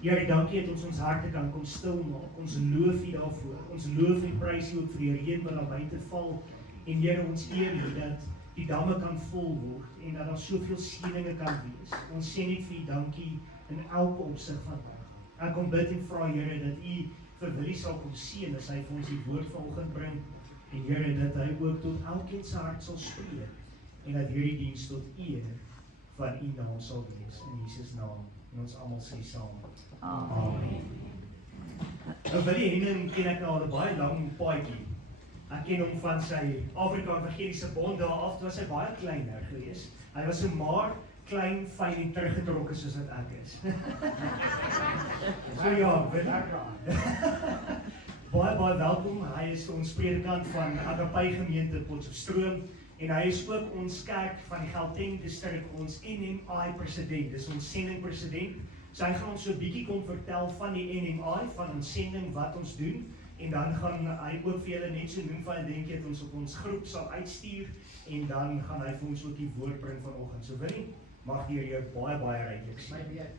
Here, dankie dat ons harte kan kom stil maak. Ons loof U daarvoor. Ons loof en prys U ook vir die reën wat daar buite val. En Here, ons eer U dat die damme kan vol word en dat daar soveel seëninge kan wees. Ons sê net vir U dankie in elke opsig vandag. Ek kom bid en vra Here dat U vir Willie sal kom seën as hy vir ons die woord vanoggend bring. En Here, dat hy ook tot elkeen se hart sal spreek. En dat hierdie diens tot eer van U naam sal wees. In Jesus naam. En ons almal sê saam. Amen. Nou Willie Henning ken ek nou al 'n baie lang paadjie. Ek ken hom van sy Afrika Evangeliese Bond daar af, toe was hy baie kleiner geweest. Hy was so maar klein, fyn en teruggetrokke soos wat ek is. So ja, wil ek raak. Baie welkom. Hy is ons predikant van Agape Gemeente Potchefstroom en hy is ook ons kerk van die Gauteng distrik, ons NMI president. Dis ons sendingpresident. So hy gaan ons so 'n bietjie kom vertel van die NMI, van ons sending, wat ons doen. En dan gaan hy ook vir julle net so noem van denk jy dat ons op ons groep sal uitstuur en dan gaan hy vir ons ook die woord bring vanoggend. So Willie, mag deur jou baie ryklik sien. My beurt.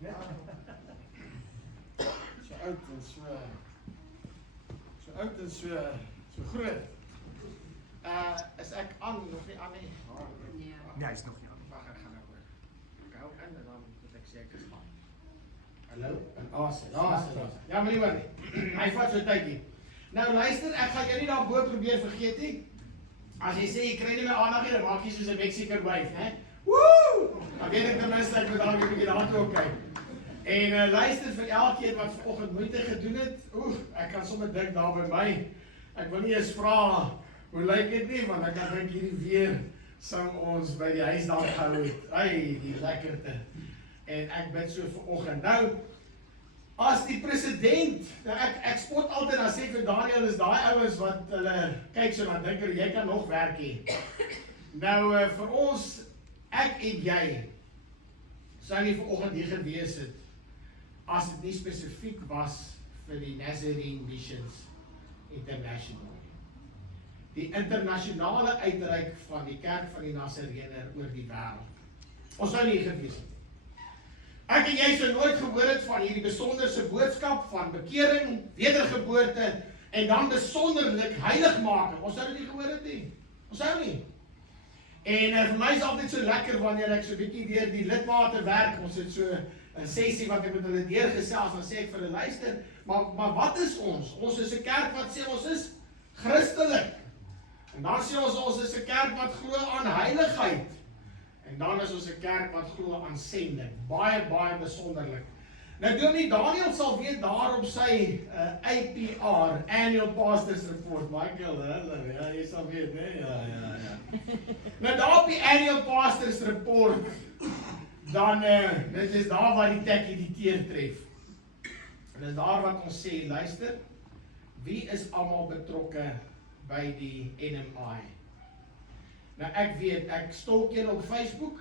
Ja. So oud en so groot. Is ek aan nog nie aan nie? Nee, hy's nog nie aan. Wag, ek gaan nou hoor. Ek hou in en dan moet ek sê ek is aan. Hallo, en awesome. Ja, maar nie hoor nie. Hy vat so tydjie. Nou luister, ek gaan jou nie daarbo probeer vergeet nie. As jy sê jy kry nie my aandag nie, dan maak jy soos 'n Mexican wife, hè? Woe! Dan weet ek ten minste ek moet daar 'n bietjie daartoe kyk. En luister vir elkeen wat vanoggend moeite gedoen het. Ek kan sommer dink daar by my. Ek wil nie eens vra hoe lyk dit nie, want ek kan dink hierdie weer sou ons by die huis daar gehou het. Ai, die lekkerte. En ek bid so vanoggend. Nou, as die president, nou ek spot altyd en sê vir Daniel is daai ouens wat hulle kyk so dan dink jy kan nog werk hê. Nou vir ons, ek en jy sou nie vanoggend hier gewees het as dit nie spesifiek was vir die Nazarene Missions International. Die internasionale uitreik van die kerk van die Nazarener oor die wêreld. Ons sou nie hier gewees het. Ek en jy sou nooit gehoor het van hierdie besonderse boodskap van bekering, wedergeboorte en dan besonderlik heiligmaking. Ons sou dit nie gehoor het nie. Ons sou nie. En vir my is altyd so lekker wanneer ek so 'n bietjie deur die lidmate werk. Ons het so 'n sessie wat ek met hulle deurgesels, dan sê ek vir hulle luister, maar wat is ons? Ons is 'n kerk wat sê ons is Christelik. En dan sê ons is 'n kerk wat glo aan heiligheid. En dan is ons 'n kerk wat glo aan sending. Baie besonderlik. Nou Dominee Daniel sal weet daar op sy APR, Annual Pastors Report, Michael, ja, jy sal weet, né? Ja. Nou daar op die Annual Pastors Report, dan, dit is daar waar die tekkie die teer tref. En is daar wat ons sê, luister, wie is almal betrokke by die NMI? Nou ek weet, ek stalk julle op Facebook,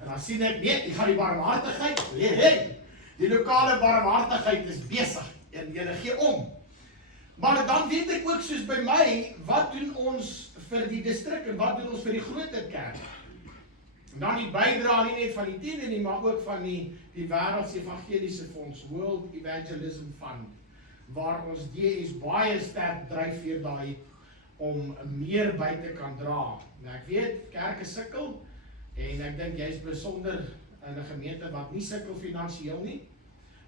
en dan sien ek, nee, die gaan die barmhartigheid, die lokale barmhartigheid is besig, en julle gee om. Maar dan weet ek ook, soos by my, wat doen ons vir die distrik, en wat doen ons vir die groter kerk? En dan die bydra nie net van die 10 nie, maar ook van die wêreldse evangeliese fonds, World Evangelism Fund, waar ons DS baie sterk dryfveer daar het, om meer by te kan dra. Nou ek weet, kerke sukkel, en ek dink jy is besonder in 'n gemeente wat nie sukkel finansiëel nie,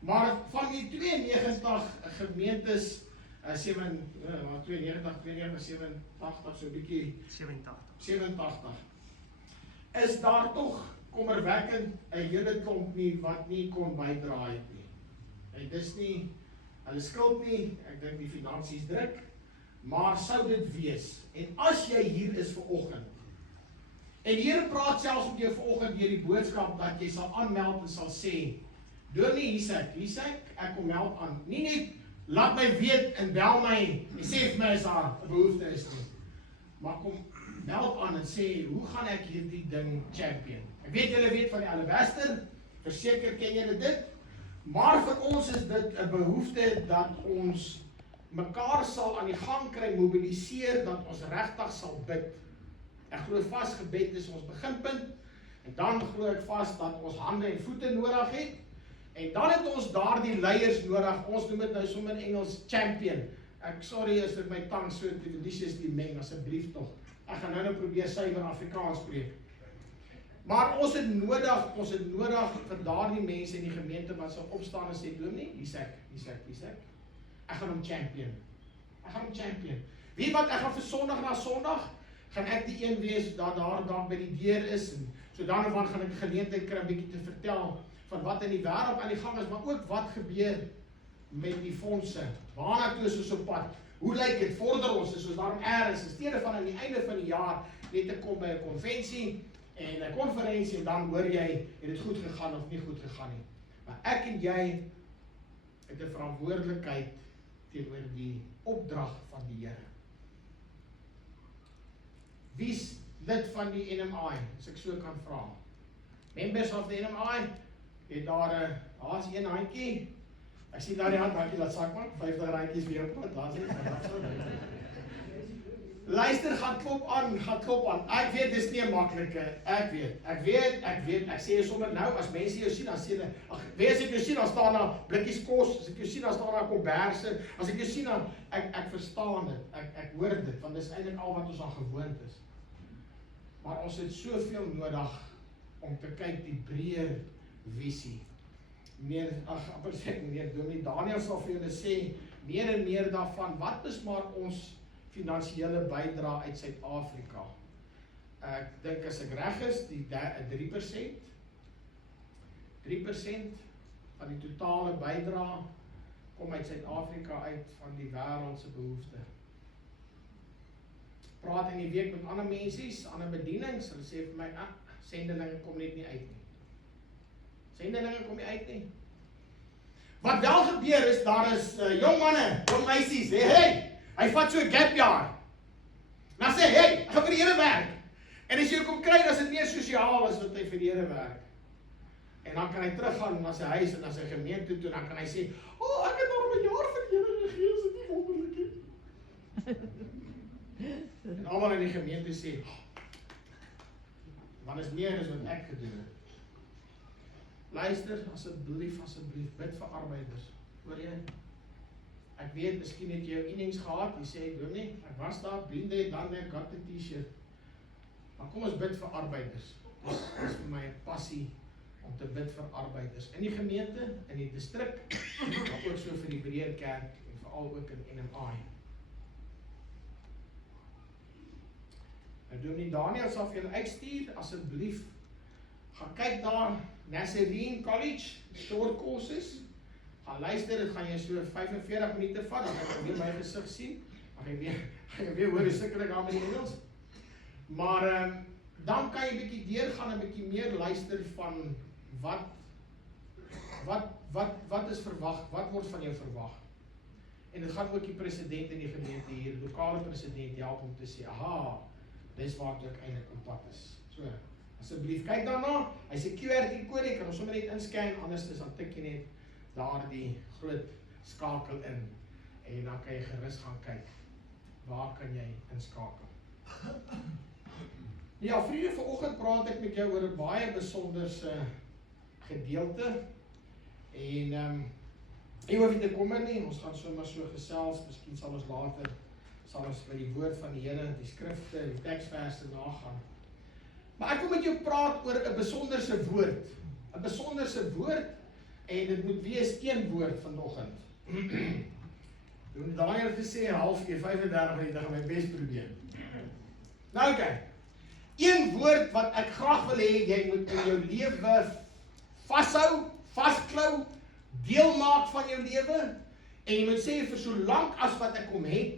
maar van die 92 gemeentes, 92, 87, so 'n bietjie 87, is daar tog kommerwekkend 'n hele klomp nie wat nie kon bydra het nie. En dis nie hulle skuld nie, ek dink die finansies druk, maar sou dit wees. En as jy hier is vanoggend, en die Here praat selfs met jou vanoggend deur die boodskap dat jy sal aanmeld en sal sê, Dominee, hier's ek kom meld aan. Nie net laat my weet en bel my en sê vir my as daar 'n behoefte is nie. Maar kom meld aan en sê, hoe gaan ek hierdie ding champion? Ek weet julle weet van die alabaster, verseker ken julle dit, maar vir ons is dit 'n behoefte dat ons mekaar sal aan die gang kry, mobiliseer, dat ons regtig sal bid. Ek glo vas gebed is ons beginpunt, En dan glo ek vas dat ons hande en voete nodig het. En dan het ons daardie leiers nodig. Ons noem dit nou sommer in Engels champion. Ek sorry as dit my tang so deliciously meng, asseblief tog. Ek gaan nou probeer suiwer Afrikaans spreek. Maar ons het nodig vir daardie mense in die gemeente wat sal opstaan en sê, dominee, hier's ek. Ek gaan hom champion. Weet wat, ek gaan vir Sondag na Sondag, gaan ek die een wees dat daar by die deur is, en so dan of dan gaan ek geleentheid kry 'n bietjie te vertel van wat in die wêreld aan die gang is, maar ook wat gebeur met die fondse. Waarna toe is ons op pad? Hoe lyk dit? Vorder ons, is ons daarom ergens, in steede van aan die einde van die jaar net te kom by 'n konvensie en 'n konferensie en dan hoor jy, het dit goed gegaan of nie goed gegaan nie. Maar ek en jy het 'n verantwoordelikheid teenoor die opdrag van die Here. Wie's lid van die NMI, as ek so kan vra? Members of the NMI, het daar daar's een handjie. Ek sien daar die hand, dankie, laat sak man, 50 randjies vir jou pot, daar's dit. Luister, gaan klop aan. Ek weet, dis nie 'n maklike, ek weet, ek sê sommer nou, as mense jou sien, dan sê hulle, ag, as ek jou sien, dan staan daar blikkies kos, as ek jou sien, dan staan daar komberse, as ek jou sien, dan, ek verstaan dit, ek hoor dit, want dis eintlik al wat ons aan gewoond is. Maar ons het soveel nodig om te kyk die breër visie. Meneer Dominee Daniel sal vir julle sê, meer en meer daarvan, wat is maar ons finansiële bydrae uit Suid-Afrika? Ek dink as ek reg is, die 3% van die totale bydrae kom uit Suid-Afrika uit van die wêreld se behoefte. Praat in die week met ander mensies, ander bedienings, hulle sê vir my, sendelinge kom net nie uit nie. Wat wel gebeur is, daar is jong manne, jong meisies, hy vat so 'n gap jaar. Dan sê, ek gaan vir die Here werk. En as jy kom kry, dan is dit meer sosiaal as wat hy vir die Here werk. En dan kan hy teruggaan na sy huis en na sy gemeente toe, dan kan hy sê, ek het nog 'n jaar vir die Here gegee, is dit nie wonderlik nie? En almal in die gemeente sê, want is meer as wat ek gedoen het. Luister, asseblief, bid vir arbeiders. Hoor jy? Ek weet, miskien het jy jou innings gehad, jy sê, dominee, ek was daar, blinde, dan ek got 'n t-shirt. Maar kom ons bid vir arbeiders. Dit is vir my 'n passie om te bid vir arbeiders. In die gemeente, in die distrik, maar ook so vir die breër kerk, en veral ook in NMI. Dominee Daniel sal vir julle uitstuur, asseblief, gaan kyk daar, Nazarene College, short courses, gaan luister, dit gaan jy so 45 minute vat, dan gaan jy weer my gesig sien, dan gaan jy weer hoor, hoe sukkel ek daar met die Engels, maar dan kan jy bietjie deurgaan en bietjie meer luister van wat is verwag, wat word van jou verwag, en dit gaan ook die president in die gemeente hier, die lokale president help om te sê, dis waar ek eintlik op pad is, so, asseblief, kyk daarna, hy sê QR-kode, kan ons sommer net inscan, anders is dan tik jy net daar die groot skakel in, en dan kan jy gerus gaan kyk, waar kan jy inskakel. Ja, vriende, vanoggend praat ek met jou oor 'n baie besonderse gedeelte, en jy hoef nie te kommer nie, ons gaan sommer so gesels, miskien sal ons later, by die woord van die Here, die skrifte, die teksverse nagaan. Maar ek wil met jou praat oor 'n besonderse woord, en dit moet wees een woord vanoggend. Toen Daniel gesê, 35 minute, gaan my bes probeer. Nou oké, een woord wat ek graag wil hê, jy moet in jou lewe vashou, vasklou, deel maak van jou lewe, en jy moet sê, vir so lank as wat ek hom het,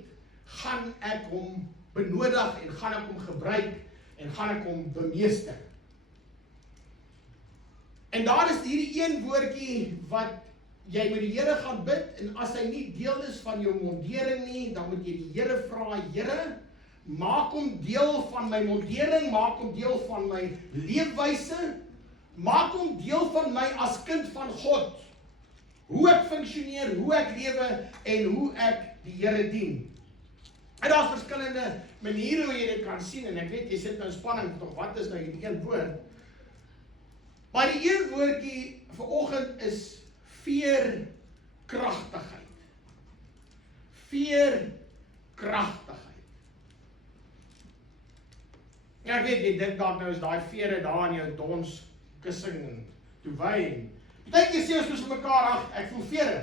gaan ek hom benodig, en gaan ek hom gebruik, en gaan ek hom bemeester. En daar is hierdie een woordjie wat jy met die Here gaan bid, en as hy nie deel is van jou mondering nie, dan moet jy die Here vra, Here, maak hom deel van my mondering, maak hom deel van my leefwyse, maak hom deel van my as kind van God, hoe ek funksioneer, hoe ek lewe, en hoe ek die Here dien. En daar is verskillende maniere hoe jy dit kan sien, en ek weet, jy sit nou in spanning, toch wat is nou hierdie een woord? Maar die een woordjie vanoggend is veerkragtigheid. Veerkragtigheid. Ja, ek weet, jy dink dalk nou is daai vere daar in jou dons kussing en toewyn. Partykeer sê ons vir mekaar, ag, ek voel vere.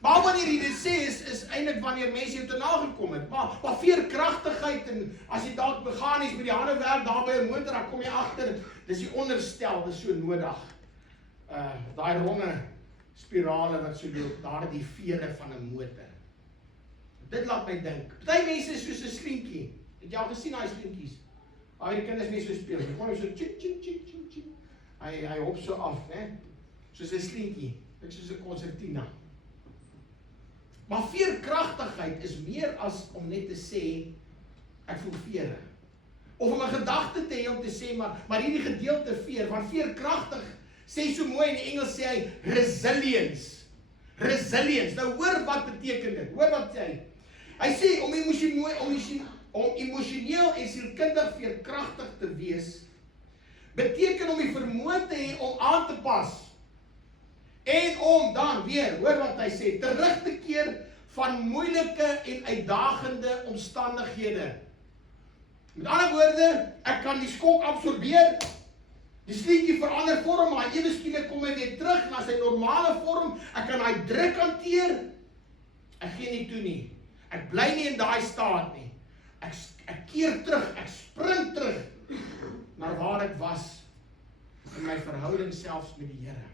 Maar wanneer jy dit sê, is eintlik wanneer mense jou te nagekom het. Maar veerkragtigheid, en as jy dalk meganies met die hande werk, daar by 'n motor, dan kom jy agter, dis die onderstel, dis so nodig. Daai ronde spirale wat so loop, daar die vere van 'n motor. Dit laat my dink. Party mense is soos 'n slientjie. Het jy al gesien daai slientjies? Waar die kinders mee so speel. Jy kom so chik chik chik chik chik. Hy hop so af, né? Soos 'n slientjie, net soos 'n konsertina. Maar veerkragtigheid is meer as om net te sê ek voel vere. Of om 'n gedagte te hê om te sê maar hierdie gedeelte veer, want veerkragtig sê so mooi in die Engels sê hy resilience. Resilience. Nou hoor wat beteken dit? Hoor wat sê hy? Hy sê om emosioneel en sielkundig veerkragtig te wees beteken om die vermoë te hê om aan te pas. En om dan weer, hoor wat hy sê, terug te keer van moeilike en uitdagende omstandighede. Met ander woorde, ek kan die skok absorbeer, die slientjie verander vorm, maar ewe skielik kom hy weer terug na sy normale vorm, ek kan hy druk hanteer, ek gee nie toe nie, ek bly nie in daai staat nie, ek keer terug, ek spring terug, na waar ek was, in my verhouding selfs met die Here.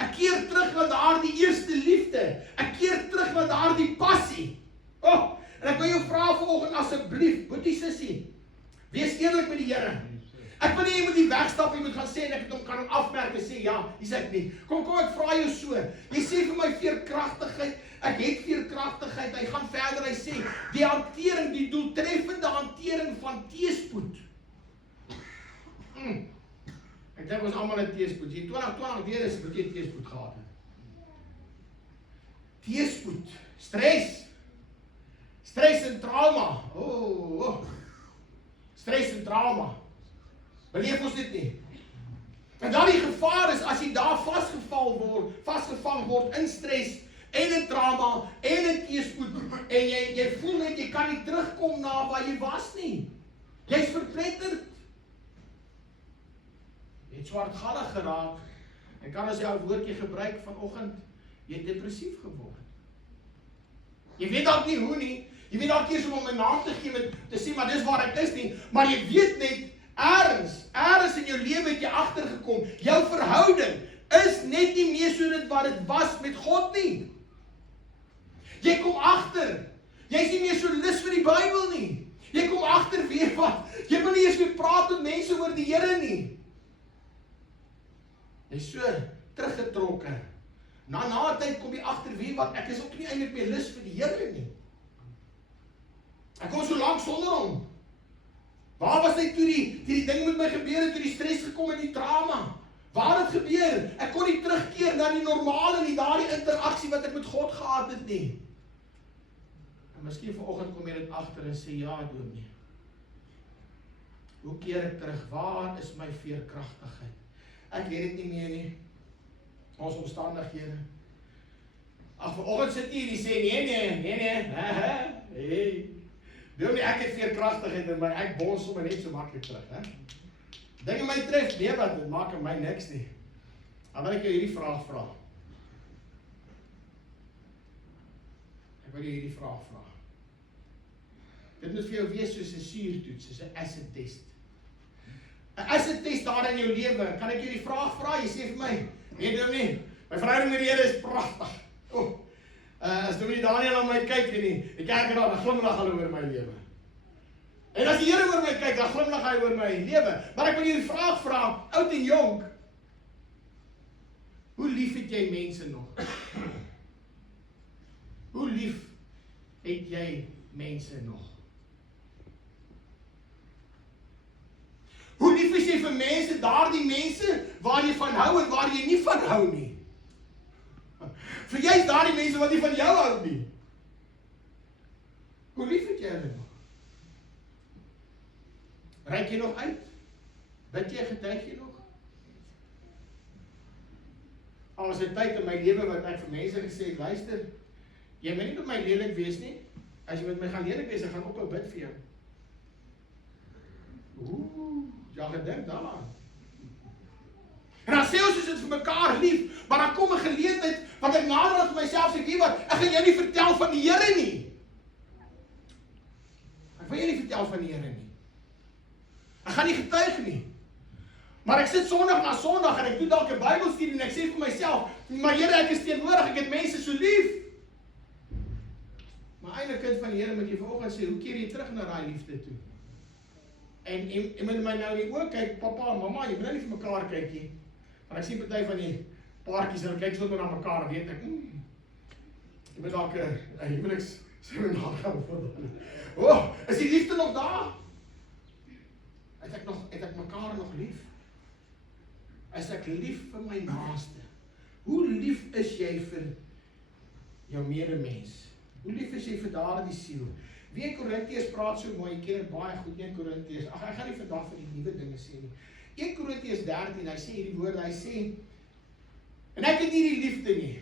Ek keer terug na daardie eerste liefde. Ek keer terug na daardie passie. En ek wil jou vra vanoggend asseblief, boetie sussie, wees eerlik met die Here. Ek wil nie jy moet die wegstap, jy moet gaan sê en ek kan hom afmerk en sê ja, dis ek nie. Kom ek vra jou so. Jy sê vir my veerkragtigheid, ek het veerkragtigheid. Hy gaan verder, hy sê die hantering, die doeltreffende hantering van teëspoed. Ek dink ons almal het teëspoed. Jy 2020 weer is wat jy teëspoed gehad het. Teëspoed, stres en trauma. Stres en trauma. Beleef ons dit nie. En dan die gevaar is as jy daar vasgevang word in stres en in trauma en in teëspoed en jy voel net jy kan nie terugkom na waar jy was nie. Jy's verpletterd. Jy het swartgallig geraak, en kan as jy 'n woordjie gebruik vanoggend, jy het depressief geword. Jy weet dalk nie hoe nie, jy weet dalk eers om 'n naam te gee met te sê, maar dis waar ek is nie, maar jy weet net, eers in jou lewe het jy agtergekom, jou verhouding is net nie meer so dit wat dit was met God nie. Jy kom agter, jy is nie meer so lus vir die Bybel nie. Jy kom agter weer wat, jy wil nie eens meer praat met mense oor die Here nie. Jy is so teruggetrokke. Na 'n tyd kom jy agter wie wat, ek is ook nie eintlik meer lus vir die Here nie. Ek kom so lank sonder hom. Waar was hy toe die ding met my gebeur het, toe die stres gekom en die trauma? Waar het gebeur? Ek kon nie terugkeer na die normale nie, daardie interaksie wat ek met God gehad het nie. En miskien vanoggend kom jy dit agter en sê, ja, dominee. Hoe keer ek terug? Waar is my veerkragtigheid? Ek weet dit nie meer nie. Ons omstandighede. Ag, vanoggend sit jy en jy sê, nee. Dominee, ek het veerkragtigheid in my, ek bons sommer net so maklik terug, hè? Dinge my tref, nee wat, dit maak in my niks nie. Dan wil ek jou hierdie vraag vra. Ek wil jou hierdie vraag vra. Dit moet vir jou wees soos 'n suurtoets, soos 'n acid test. 'n Acid test daar in jou lewe, kan ek jou die vraag vra? Jy sê vir my, nee dominee, my verhouding met die Here is pragtig. As dominee Daniel aan my kyk en die kerk dan glimlag hulle oor my lewe. En as die Here oor my kyk, dan glimlag hy oor my lewe. Maar ek wil jou die vraag vra, oud en jonk, hoe lief het jy mense nog? Hoe lief het jy mense nog? Hoe lief is jy vir mense, daardie mense waar jy van hou en waar jy nie van hou nie? Vir jy is daardie mense wat nie van jou hou nie. Hoe lief het jy hulle nog? Reik jy nog uit? Bid jy, getuig jy nog? Al was 'n tyd in my lewe wat ek vir mense gesê het, luister, jy moet nie met my lelik wees nie. As jy met my gaan lelik wees, ek gaan ophou bid vir jou. Ja gedink daaraan. En dan sê ons is dit vir mekaar lief, maar dan kom 'n geleentheid wat ek nader aan myself sê, wat, ek gaan jou nie vertel van die Here nie. Ek wil jou nie vertel van die Here nie. Ek gaan nie getuig nie. Maar ek sit Sondag na Sondag en ek doen dalk 'n Bybelstudie en ek sê vir myself, maar Here, ek is teenwoordig, ek het mense so lief. Maar eintlik kind van die Here moet jy vanoggend sê, hoe keer jy terug na daai liefde toe? En moet my nou nie ook kyk, pappa en mamma, jy moet nou nie vir mekaar kyk nie. Want ek sien party van die paartjies, hulle kyk sommer na mekaar en weet ek, jy moet dalk 'n huwelikseminar gaan voor. Is die liefde nog daar? Het ek mekaar nog lief? Is ek lief vir my naaste? Hoe lief is jy vir jou medemens? Hoe lief is jy vir daardie siel? Wie in Korintiërs praat so mooi, jy ken dit baie goed, 1 Korintiërs. Ek gaan nie vandag vir die nuwe dinge sê nie. 1 Korintiërs 13, hy sê hierdie woorde, hy sê, en ek het nie die liefde nie.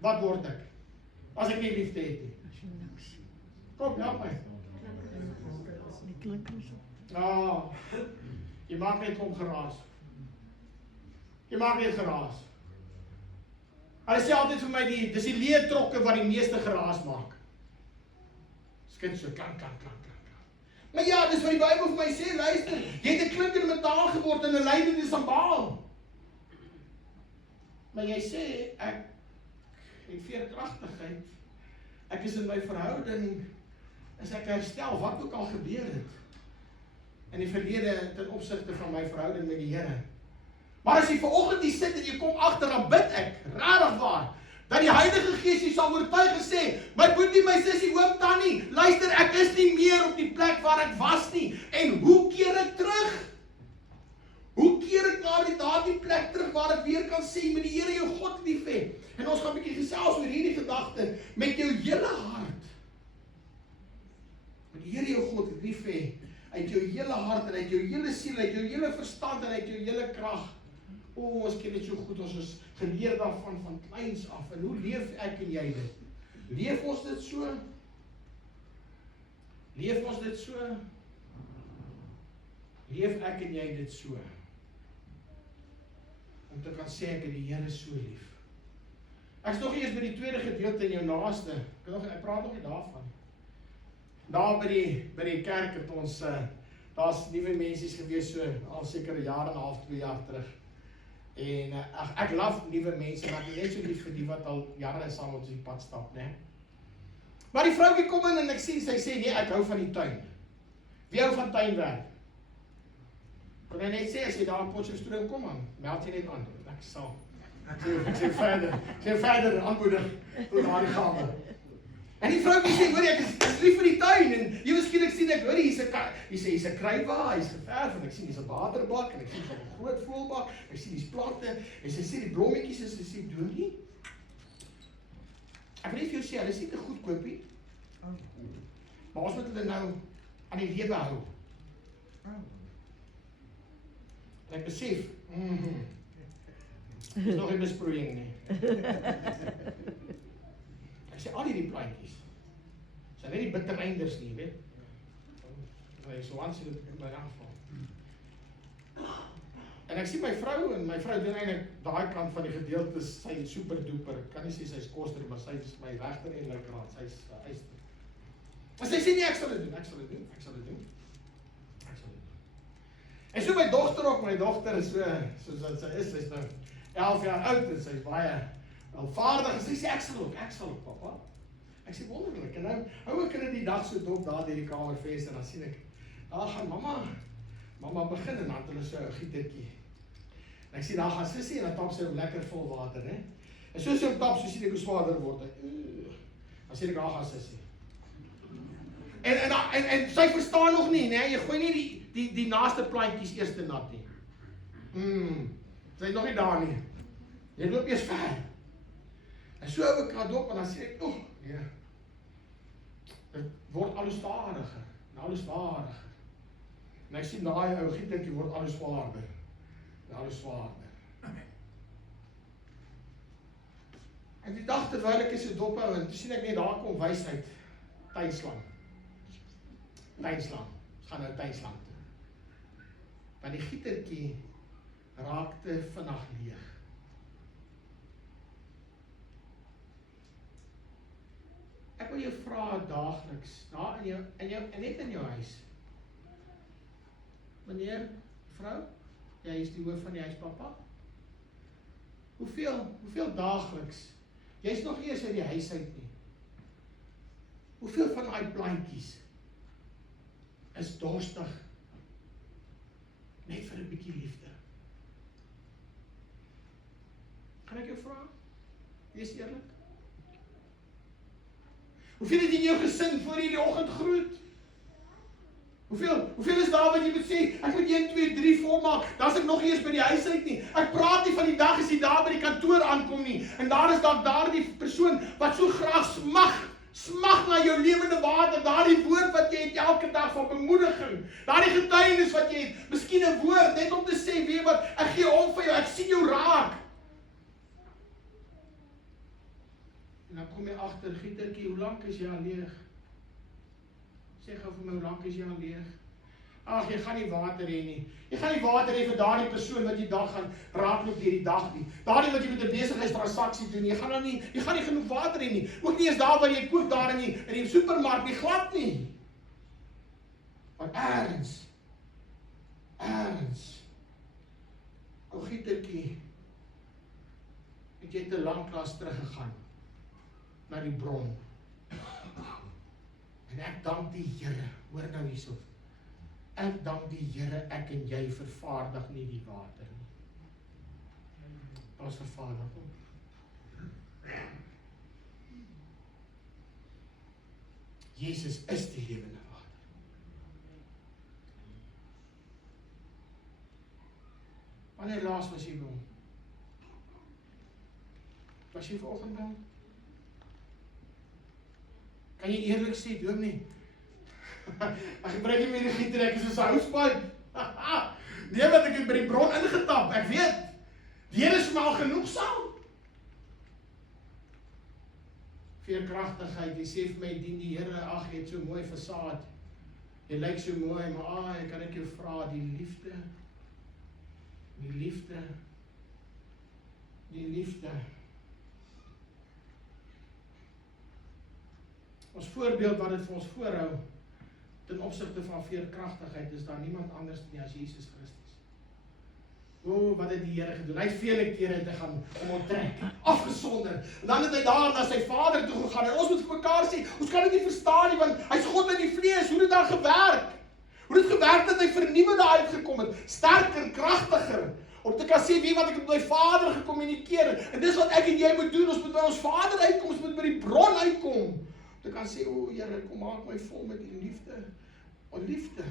Wat word ek? As ek nie liefde het nie. Kom, help my. Jy maak net kom geraas. Jy maak net geraas. Hy sê altyd vir my, dis die leertrokke wat die meeste geraas maak. Skit so, klank. Maar ja, dis wat die Bybel vir my sê, luister, jy het 'n klinkende metaal geword en 'n lydende sambaal. Maar jy sê, ek het veerkragtigheid, ek is in my verhouding, is ek herstel, wat ook al gebeur het, in die verlede ten opsigte van my verhouding met die Here. Maar as jy vanoggend hier sit en jy kom agter, dan bid ek, regtig waar, dat die Heilige Gees jy sal oortuig en sê, my boetie, my sussie, oom tannie, luister, ek is nie meer op die plek waar ek was nie, en hoe keer ek terug? Hoe keer ek na daardie plek terug waar ek weer kan sê, met die Here jou God lief hê? En ons gaan 'n bietjie gesels oor hierdie gedagte, met jou hele hart. Met die Here jou God lief hê, uit jou hele hart, en uit jou hele siel, uit jou hele verstand, en uit jou hele krag. Ons ken dit so goed, ons is geleer daarvan, van kleins af, en hoe leef ek en jy dit? Leef ons dit so? Leef ons dit so? Leef ek en jy dit so? Om te kan sê, ek het die Here so lief. Ek is nog eers by die tweede gedeelte in jou naaste, ek praat nog nie daarvan. Daar by die kerk het ons, daar's nuwe mensies gewees so, al sekere jaar en 'n half, 2 jaar terug. En ek love nuwe mense, maar ek is net so lief vir die wat al jare saam op die pad stap, né? Maar die vroukie kom in en ek sien, sy sê, nee, ek hou van die tuin. Wie hou van tuinwerk? Kon hy net sê, as jy daar in Potchefstroom kom aan, meld jy net aan, ek sal. Ek sê verder, aanmoedig, tot daar die gaande. En die vroukie sê, hoor, ek is lief vir die tuin, en jy skielik sien ek, hoor, hier's 'n kruiwa, hy's geverf, en ek sien hier's 'n waterbak, en ek sien 'n groot voelbak, ek sien hier's plante, en sy sê die blommetjies is, sy sê, Dorie, ek wil nie vir jou sê, hulle is nie te goedkoop nie, maar ons moet hulle nou aan die lewe hou. En ek besef, is nog nie besproeiing nie. Ek sê, al hierdie plantjies, sy net die bittereinders nie, weet? So aan sê dit in my aanval. En ek sien my vrou, en my vrou doen eintlik daai kant van die gedeelte, sy is super duper, ek kan nie sê sy is koster, maar sy is my regter en linkerhand, sy is eister. Maar sy sê nie, ek sal dit doen. En so my dogter ook, my dogter is so, soos wat sy is, sy is nou 11 jaar oud, en sy is baie welvaardig, en sy sê, ek sal ook, papa. Ek sê, wonderlik, en nou, hou ek in die dag so dop daar die kamervenster, dan sien ek, daar gaan mama begin, en dan het hulle so 'n gietertjie. En ek sê, daar gaan sissie, en dan tap sy hom lekker vol water, hè. En soos sy hom tap, so sien ek hoe swaarder word, dan sê ek, daar gaan sissie. En sy verstaan nog nie, né, jy gooi nie die naaste plantjies eers te nat nie. Sy is nog nie daar nie. Jy loop eers ver. En so hou ek haar dop, en dan sê ek, nee. Dit word al hoe stadiger, en al hoe stadiger. En ek sien daai ou gietertjie word al hoe swaarder, en al hoe swaarder. En die dag terwyl ek is 'n dop hou, en toe sien ek net daar kom wysheid, tuinslang. Tuinslang. Ons gaan nou tuinslang toe. Want die gietertjie raakte vinnig leeg. Ek wil jou vra daagliks, daar net in jou huis. Meneer, vrou, jy is die hoof van die huis, papa. Hoeveel daagliks? Jy is nog nie eens uit die huis uit nie. Hoeveel van die plaatjies is dorstig net vir 'n bietjie liefde? Kan ek jou vra? Wees eerlik. Hoeveel het in jou gesin voor jy die oggend groet? Hoeveel is daar wat jy moet sê, ek moet 1, 2, 3 volmaak, dan is ek nog nie eens by die huis uit nie. Ek praat nie van die dag as jy daar by die kantoor aankom nie, en daar is dan daar die persoon wat so graag smag na jou lewende water, daardie woord wat jy het elke dag van bemoediging, daardie getuienis wat jy het, miskien 'n woord, net om te sê, weet wat, ek gee om vir jou, ek sien jou raak. En dan kom jy agter, gietertjie, hoe lank is jy al leeg? Sê gou vir my, hoe lank is jy al leeg? Ag, jy gaan nie water hê nie. Jy gaan nie water hê vir daardie persoon wat jy dag gaan raakloop deur die dag nie. Daardie wat jy met 'n besigheidstransaksie doen, jy gaan nie genoeg water hê nie. Ook nie eens daar waar jy koop daar in die supermark nie, glad nie. Want ergens, ou gietertjie, het jy te lank teruggegaan na die bron. En ek dank die Here, hoor nou hierso. Ek dank die Here, ek en jy vervaardig nie die water nie. Ons vervaardig hom. Jesus is die lewende water. Wanneer laas was jy by hom? Was jy vanoggend by hom? Kan jy eerlik sê, dominee? Ek gebruik nie meer die gieter, ek is soos 'n housepipe. Nee, want ek het by die bron ingetap, ek weet. Die Here is vir my al genoegsaam. Veerkragtigheid, jy sê vir my, dien die Here, ag, jy het so mooi versaad. Jy lyk so mooi, maar kan ek jou vra, die liefde. Ons voorbeeld wat dit vir ons voorhou, ten opsigte van veerkragtigheid, is daar niemand anders nie as Jesus Christus. Wat het die Here gedoen? Hy het vele kere te gaan om onttrek, afgesonder. En dan het hy daar na sy Vader toe gegaan. En ons moet vir mekaar sê, ons kan dit nie verstaan nie, want hy's God in die vlees. Hoe het dit dan gewerk? Hoe het dit gewerk dat hy vernuwend uitgekom het? Sterker, kragtiger. Om te kan sê, wie wat ek met my Vader gekommunikeer. En dis wat ek en jy moet doen. Ons moet by ons Vader uitkom, ons moet by die bron uitkom. Jy kan sê, Here, kom maak my vol met die liefde. Liefde.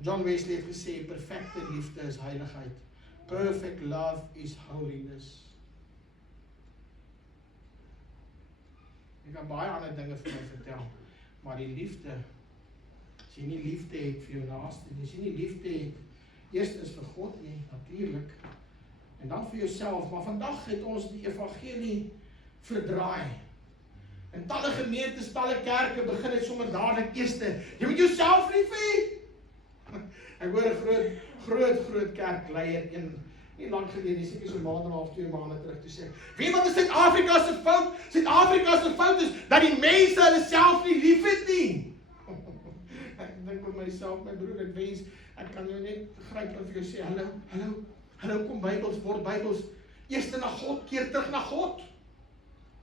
John Wesley het gesê, perfekte liefde is heiligheid. Perfect love is holiness. Ek kan baie ander dinge vir my vertel, maar die liefde, as jy nie liefde het vir jou naaste, as jy nie liefde het, eerstens vir God nie, natuurlijk, en dan vir jouself, maar vandag het ons die evangelie verdraai. En talle gemeentes, talle kerke begin het sommer dadelik eerste. Jy moet jouself lief hê. Ek hoor 'n groot kerkleier, nie lang gelede, seker so 'n maand en 'n half, 2 maande terug, toe sê, weet wat is Suid-Afrika se fout? Suid-Afrika se fout is dat die mense hulle self nie lief het nie. Ek dink met myself, my broer, ek wens ek kan jou net gryp en vir jou sê, hallo, kom Bybels, word Bybels, eerste na God, keer terug na God.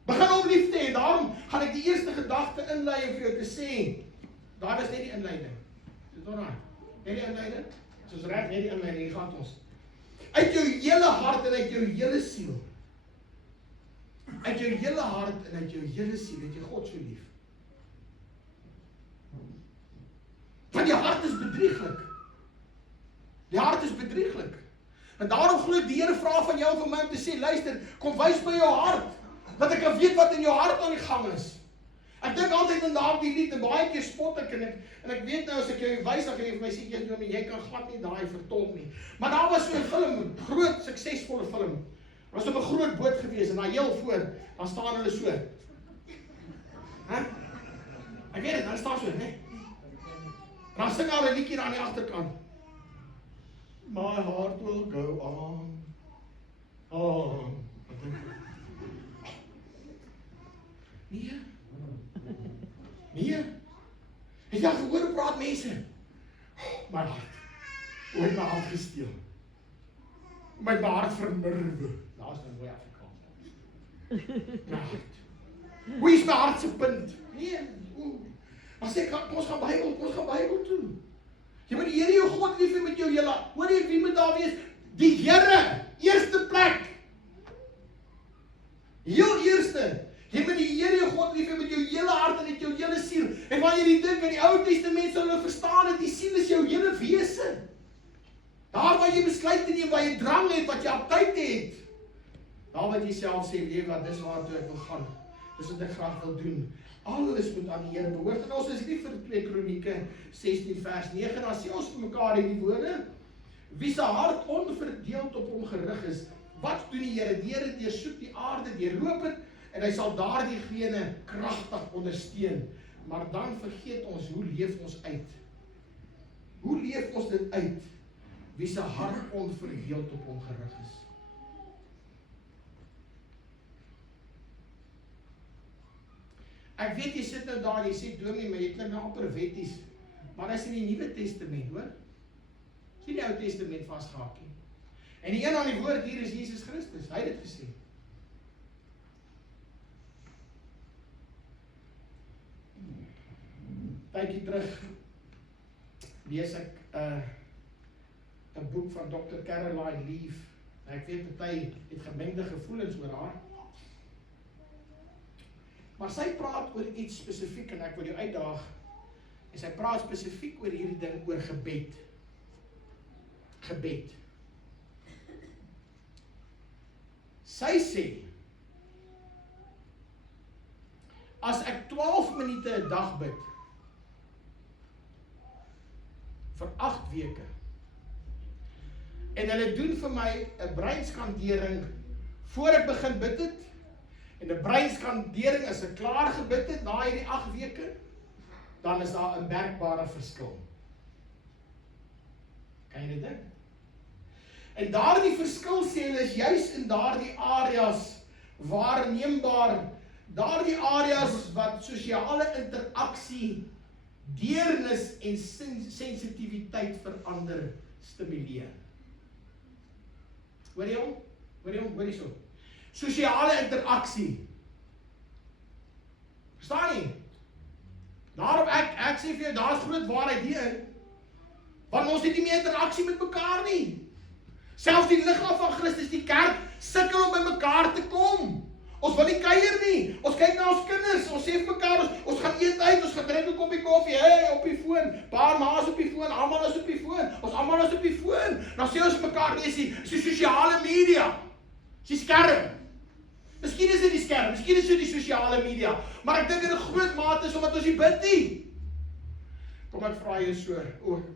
Begin om lief te hê, daarom gaan ek die eerste gedagte inlei om vir jou te sê, daar is net die inleiding. Dit is net die inleiding, soos reg, net die inleiding, hier gaan ons. Uit jou hele hart en uit jou hele siel, uit jou hele hart en uit jou hele siel, het jy God so lief. Want die hart is bedrieglik. Die hart is bedrieglik. En daarom glo ek die Here vra van jou en van my om te sê, luister, kom wys my jou hart, dat ek kan weet wat in jou hart aan die gang is. Ek dink altyd in daardie lied, en baie keer spot ek, en ek weet nou, as ek jou wys, dan gaan jy vir my sê, jy kan glad nie daai vertolk nie. Maar daar was so 'n film, groot, suksesvolle film, Was op 'n groot boot gewees en daar heel voor, dan staan hulle so. Ek weet dit, hulle staan so, né? Dan sing hulle 'n liedjie daar aan die agterkant. My heart will go on. Nee. Het jy gehoor hoe praat mense? My hart. Ooit my hart gesteel. My hart vermurwe. Daar is nou mooi Afrikaans. My hart. Hoe is my hart se punt? Nee. Maar sê, kom ons gaan Bybel toe. Jy moet die Here jou God lief hê met jou hele. Hoor jy wie moet daar wees? Die Here, eerste plek. Heel eerste. Jy moet die Here jou God lief hê met jou hele hart en met jou hele siel. En wanneer jy dink aan die Ou Testament, sal hulle verstaan dat die siel is jou hele wese. Daar waar jy besluit te neem, waar jy drang het, wat jy aptyt het. Daar wat jy self sê, weet wat, dis waartoe ek wil gaan. Dis wat ek graag wil doen. Alles moet aan die Here behoort. En ons is lief vir 2 Kronieke 16 vers 9. Dan sê ons vir mekaar hierdie woorde. Wie se hart onverdeeld op hom gerig is, wat doen die Here? Die Here deursoek die aarde, deurloop dit, en hy sal daardiegene kragtig ondersteun. Maar dan vergeet ons, hoe leef ons uit? Hoe leef ons dit uit? Wie se hart onverdeeld op hom gerig is. Ek weet jy sit nou daar, jy sê dominee, maar jy klink nou amper wetties. Maar dit is in die Nuwe Testament, hoor. Dis nie die Ou Testament vasgehaak nie. En die een aan die woord hier is Jesus Christus. Hy het dit gesê. Tydjie terug lees ek 'n boek van Dr. Caroline Leaf. Ek weet party het gemengde gevoelens oor haar. Maar sy praat oor iets spesifiek en ek wil jou uitdaag. En sy praat spesifiek oor hierdie ding oor gebed. Gebed. Sy sê, as ek 12 minute 'n dag bid, vir 8 weke, en hulle doen vir my 'n breinskandering voor ek begin bid het, en 'n breinskandering as ek klaar gebid het, na hierdie 8 weke, dan is daar 'n merkbare verskil. Kan jy dit dink? En daardie verskil sê hulle is juis in daardie areas waarneembaar, daardie areas wat sosiale interaksie, deernis en sensitiwiteit verander, stimuleer. Hoor jy hom? Hoor jy so? Sosiale interaksie. Verstaan jy? Daarom ek sê vir jou, daar is groot waarheid hierin. Want ons het nie meer interaksie met mekaar nie. Selfs die liggaam van Christus, die kerk, sukkel om by mekaar te kom. Ons wil nie kuier nie. Ons kyk na ons kinders, ons sê vir mekaar, ons gaan eet uit, ons gaan drink 'n koppie koffie, hey, op die foon, paar ma's op die foon, almal is op die foon, ons almal is op die foon. Dan sê ons mekaar, dis die sosiale media. Dis die skerm. Miskien is dit die skerm, miskien is dit die sosiale media, maar ek dink in 'n groot mate is omdat ons nie bid nie. Kom ek vra jou so,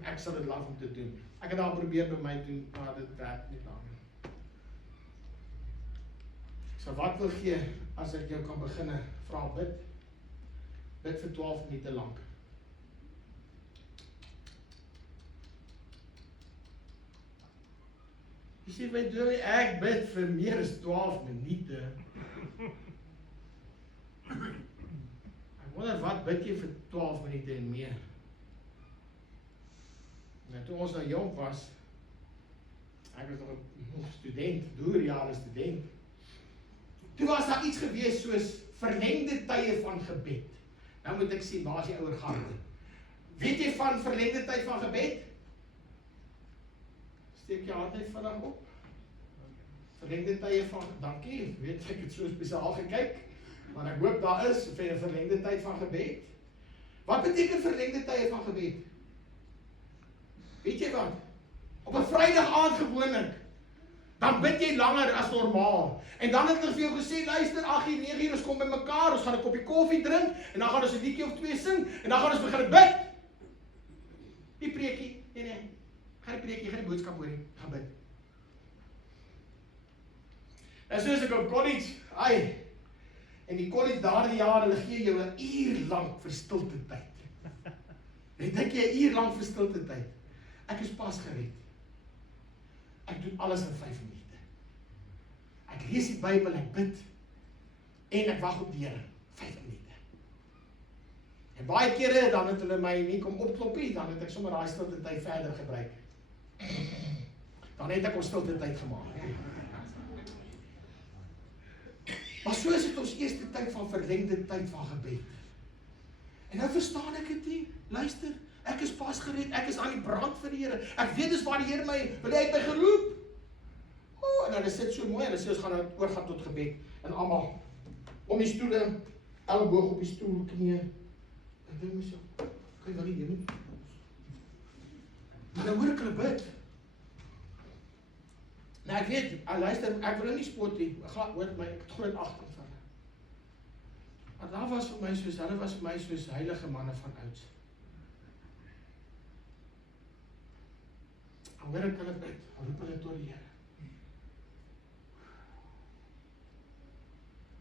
ek sal dit laat om te doen. Ek het al probeer by my doen, maar dit werk nie lang nie. So wat wil gee, as ek jou kan beginne, vra bid vir 12 minute lank. Jy sê, my dominee, ek bid vir meer as 12 minute. Ek wonder, wat bid jy vir 12 minute en meer? Nou, toe ons nou jong was, ek was nog 'n student, doorijare student, toe was daar iets gewees soos verlengde tye van gebed. Nou moet ek sê, waar is die ouer garde? Weet jy van verlengde tyd van gebed? Steek jy hand net vinnig op. Verlengde tye van, dankie, weet ek het so spesiaal gekyk, maar ek hoop daar is vir 'n verlengde tyd van gebed. Wat beteken verlengde tye van gebed? Weet jy wat? Op 'n Vrydag aand gewoonlik, dan bid jy langer as normaal. En dan het hulle vir jou gesê, luister, 8uur, 9uur, ons kom by mekaar, ons gaan 'n koppie koffie drink, en dan gaan ons 'n liedjie of 2 sing, en dan gaan ons begin bid. Die preekie, nee, gaan die preekie, gaan die boodskap hoor nie, gaan bid. En soos ek op college, en die college daardie jaar, hulle gee jou 'n uur lank vir stilte tyd. En dink jy 'n uur lank vir stilte tyd? Ek is pas gered. Ek doen alles in 5 minute. Ek lees die Bybel, ek bid, en ek wag op die Here, 5 minute. En baie kere, dan het hulle my nie kom opklop nie, dan het ek sommer daai stilte tyd verder gebruik. Dan het ek ons stilte tyd gemaak. Maar so is dit ons eerste tyd van verlengde tyd van gebed. En nou verstaan ek dit nie. Luister, ek is pas gered, ek is aan die brand vir die Here. Ek weet dis waar die Here my, wil hy het my geroep. En hulle sit so mooi, hulle sê ons gaan nou oorgaan tot gebed. En almal om die stoele, elleboog op die stoel, knieë. En dink myself, kan jy wel nie doen? Maar nou hoor ek hulle bid. Nou ek weet, luister, ek wil nie spot nie, hoor my, ek het groot agting van hulle. Maar daar was vir my soos, hulle was vir my soos heilige manne van ouds. Dan hoor ek hulle bid, dan roep hulle tot die Here.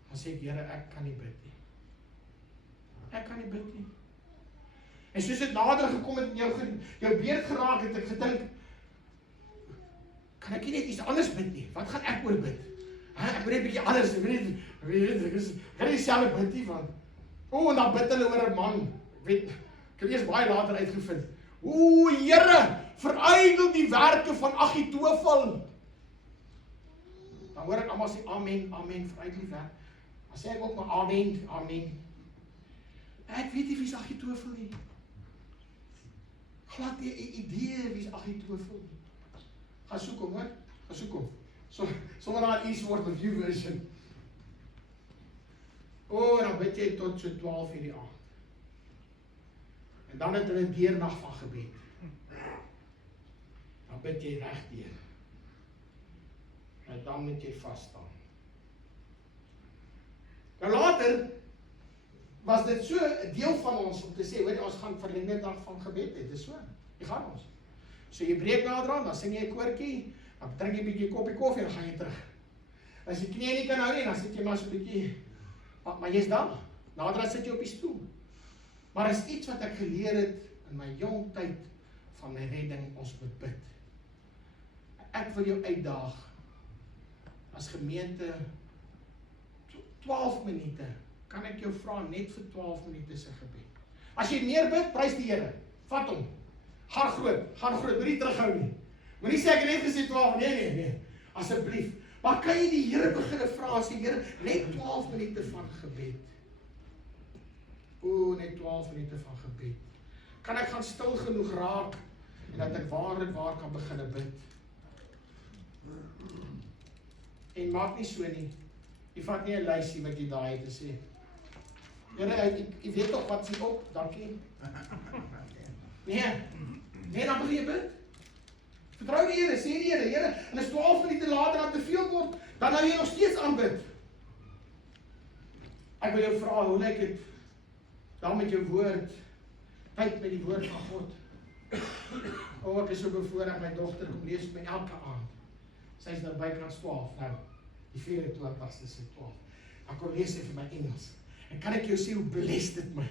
Dan sê ek, Here, ek kan nie bid nie. Ek kan nie bid nie. En soos dit nader gekom het en jou beerd geraak het, ek gedink, kan ek nie net iets anders bid nie? Wat gaan ek oor bid? Ek moet net 'n bietjie anders, ek kan nie dieselfde bid nie, want, en dan bid hulle oor 'n man, ek het eers baie later uitgevind, Here, verydel die werke van Agitofel. Dan hoor ek almal sê, amen, amen, verydel die werk. Dan sê ek ook maar, amen, amen. Ek weet nie wie is Agitofel nie. Glad nie 'n idee wie is Agitofel nie. Ga soek hom, hoor. Ga soek hom. Sommer daar Eastward Review version. Dan bid jy tot so 12 uur die aand. En dan het hulle 'n deernag van gebed. Dan bid jy reg deur. En dan moet jy vas staan. Nou later was dit so 'n deel van ons om te sê, hoor, ons gaan verlengde dag van gebed hê. Dit is so. Jy gaan ons. So jy breek nader aan, dan sing jy 'n koortjie, dan drink jy 'n bietjie koppie koffie en dan gaan jy terug. As jy knie nie kan hou nie, dan sit jy maar so 'n bietjie, maar jy's daar. Nader aan sit jy op die stoel. Maar is iets wat ek geleer het in my jong tyd van my redding, ons moet bid. Ek wil jou uitdaag as gemeente 12 minute, kan ek jou vra net vir 12 minute se gebed. As jy meer bid, prys die Here. Vat hom. Gaan groot, moenie terughou nie. Moenie sê ek het net gesê 12, nee. Asseblief. Maar kan jy die Here begin vra, sê Here, net 12 minute van gebed. Net 12 minute van gebed. Kan ek gaan stil genoeg raak en dat ek waar kan begin bid? En maak nie so nie. Jy vat nie 'n lysie wat jy daai het te sê. Here, jy weet toch wat sê op, dankie. Nee, dan begin jy bid. Vertrou die Here, sê die Here, en as 12 minute later aan te veel word, dan hou jy nog steeds aanbid. Ek wil jou vra, hoe lyk dit dan met jou woord, tyd met die woord van God? Ek is so bevoorreg, my dogter kom lees my elke aand. Sy is nou bykans 12, nou, die 24ste is 12. Dan kom lees sy vir my Engels. En kan ek jou sê hoe bless dit my?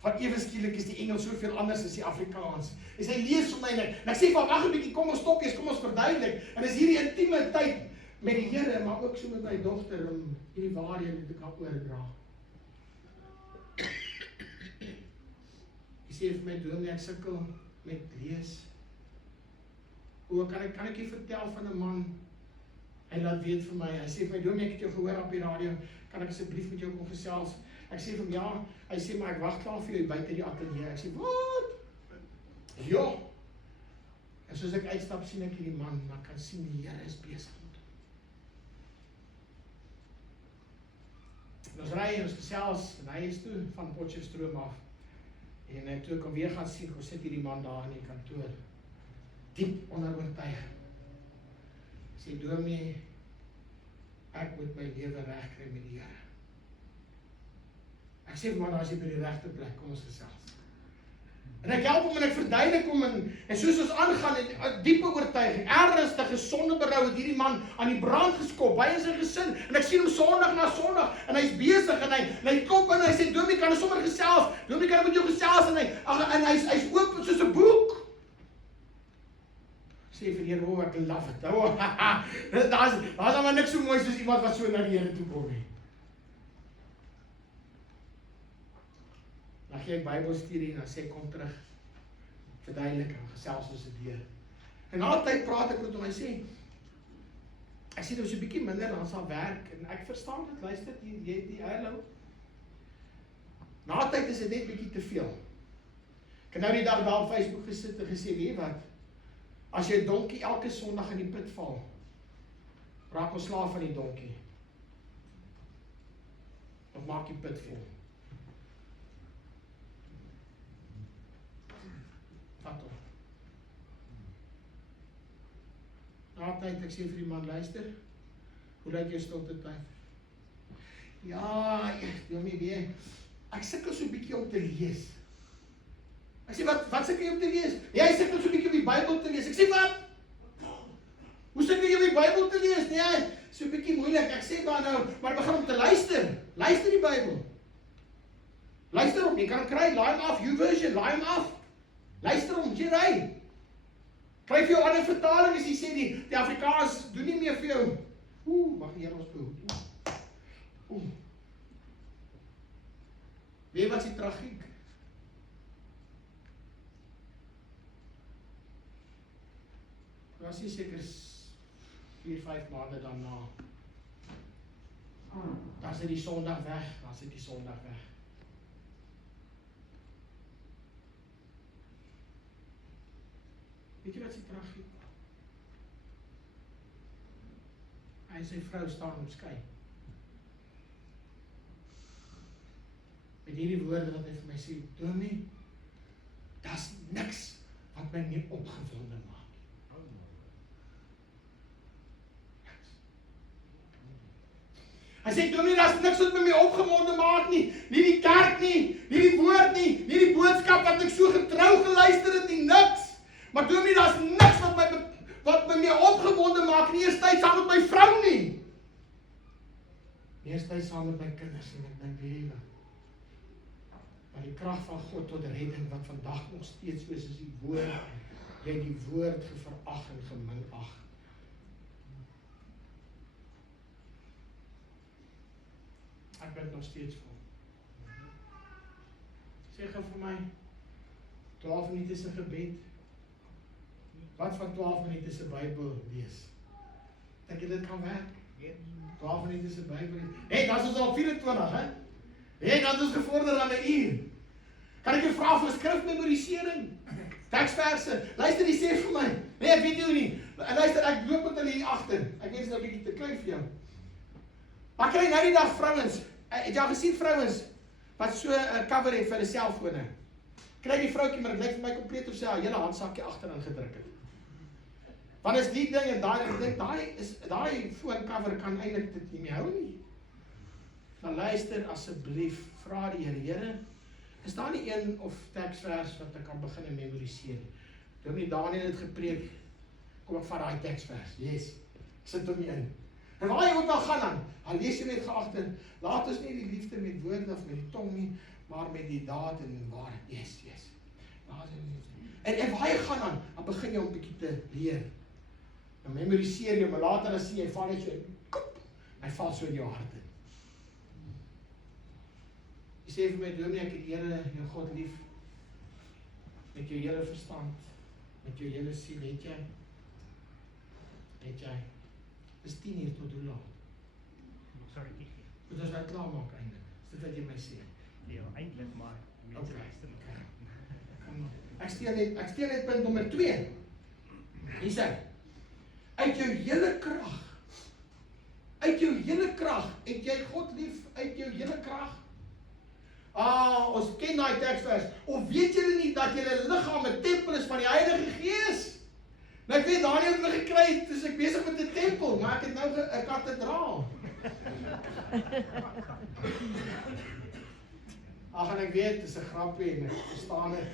Van ewe skielik is die Engels soveel anders as die Afrikaans. En sy lees vir my en ek sê van wag 'n bietjie, kom ons stop eers, kom ons verduidelik. En is hierdie intieme tyd met die Here, maar ook so met my dogter om hierdie waarhede te kan oordra. Sy sê vir my dominee, ek sukkel met lees. Kan ek jy vertel van 'n man? Hy laat weet vir my, hy sê vir my, dominee, ek het jou gehoor op die radio, kan ek asseblief met jou kom gesels? Ek sê vir hom, ja, hy sê, maar ek wag klaar vir jou buite die ateljee. Ek sê, wat? Ja. En soos ek uitstap, sien ek hierdie man, maar kan sien die Here is besig met hom. Ons ry en ons gesels, en hy is toe van Potchefstroom af. En toe ek hom weer gaan sien, kom sit hierdie man daar in die kantoor, diep onder oortuiging. Sê, dominee, ek moet my lewe regkry met die Here. Ek sê, maar daar is jy by die regte plek, kom ons gesels. En ek help hom en ek verduidelik hom en soos ons aangaan, en diepe oortuiging, ernstige, sonder vrou het hierdie man aan die brand geskop, hy en sy gesin, en ek sien hom Sondag na Sondag, en hy's besig, en hy kom in, en hy sê, Dominee, kan ons sommer gesels, Dominee, kan ek met jou gesels, en hy's oop soos 'n boek. Ek sê vir die Here, oh, ek love it, oh, daar's maar niks so mooi soos iemand wat so na die Here toe kom nie. Dan gee ek Bybelstudie, en dan sê, kom terug, verduidelik, en gesels ons dit deur. En na 'n tyd praat ek met hom, hy sê, ek sê, dit was 'n bietjie minder, dan sal werk, en ek verstaan dit, luister, jy die hallo. Na 'n tyd is dit net bietjie te veel. Ek het nou die dag daar op Facebook gesit en gesê, weet wat, as jy 'n donkie elke Sondag in die put val, raak ons slaaf van die donkie. Of maak die put vol. Vat hom. Na 'n tyd, ek sê vir die man, luister, hoe lyk jou stilte tyd? Ja, Dominee, weet, ek sukkel so 'n bietjie om te lees. Ek sê, wat sukkel jy om te lees? Nee, hy sukkel so 'n bietjie om die Bybel te lees. Ek sê, wat? Hoe sukkel jy om die Bybel te lees? Nee, so 'n bietjie moeilik. Ek sê maar nou, maar begin om te luister. Luister die Bybel. Luister hom, jy kan kry, laai hom af, YouVersion, laai hom af. Luister hom, jy ry. Kry vir jou ander vertaling as jy sê die Afrikaans doen nie meer vir jou. Mag die Here ons behoed. Weet wat is die tragiek? Was nie seker 4-5 maande daarna. Dan sit die Sondag weg, Weet jy wat is die tragiek? Hy en sy vrou staan op skei. Met hierdie woorde wat hy vir my sê, Dominee, daar's niks wat my nie opgewonde maak. Hy sê, Dominee, daar's niks wat my opgewonde maak nie. Nie die kerk nie, nie die woord nie, nie die boodskap wat ek so getrou geluister het nie, niks. Maar Dominee, daar's niks wat my meer opgewonde maak nie, eers tyd saam met my vrou nie. Eers tyd saam met my kinders en met my lewe. Maar die krag van God tot redding wat vandag nog steeds so is die woord, jy die woord geverag en geminag. Ek bid nog steeds vol. Sê gou vir my, 12 minute se gebed. Wat van 12 minute se Bybel lees? Dink jy dit kan werk? 12 minute se Bybel. Hey, dan is ons al 24, hè? Hey, dan is ons gevorder aan 'n uur. Kan ek jou vra vir skrifmemorisering? Teksverse. Luister, jy sê vir my. Nee, ek weet jou nie. Luister, ek loop met hulle hier agter. Ek weet dit is nou 'n bietjie te klein vir jou. Maar kry nou die dag vrouens. Het jy al gesien vrouens wat so 'n cover het vir hulle selfone? Kry die vroutjie, maar dit lyk vir my kompleet of sy haar hele handsakkie agterin gedruk het. Want is die ding en daai foon cover kan eintlik dit nie meer hou nie. Maar luister asseblief, vra die Here, is daar nie een of teksvers wat ek kan begin memoriseer? Dominee Daniel het gepreek, kom ek vat daai teksvers, yes, sit hom in. En waar jy ook al gaan dan lees jy net geagter, laat ons nie die liefde met woorde of met die tong nie, maar met die daad en die waarheid, yes. En waar jy gaan dan begin jy om 'n bietjie te leer. Dan memoriseer jy, maar later as jy val net so, hy val so in jou hart in. Jy sê vir my, Dominee, ek het die Here, jou God lief, met jou hele verstand, met jou hele siel, het jy? Dis 10 uur tot hoe laat? Sorry, Moet ons nou klaar maak eintlik? Is dit wat jy my sê? ja, eintlik maar mense luister nog. Ek steel net punt nommer 2. Hier sê, uit jou hele krag, het jy God lief uit jou hele krag? Ons ken daai teksvers. Of weet julle nie dat julle liggaam 'n tempel is van die Heilige Gees? Nou ek weet Daniel het my gekry, dis ek besig met 'n tempel, maar ek het nou 'n kathedraal. En ek weet, dis 'n grapie en ek verstaan dit.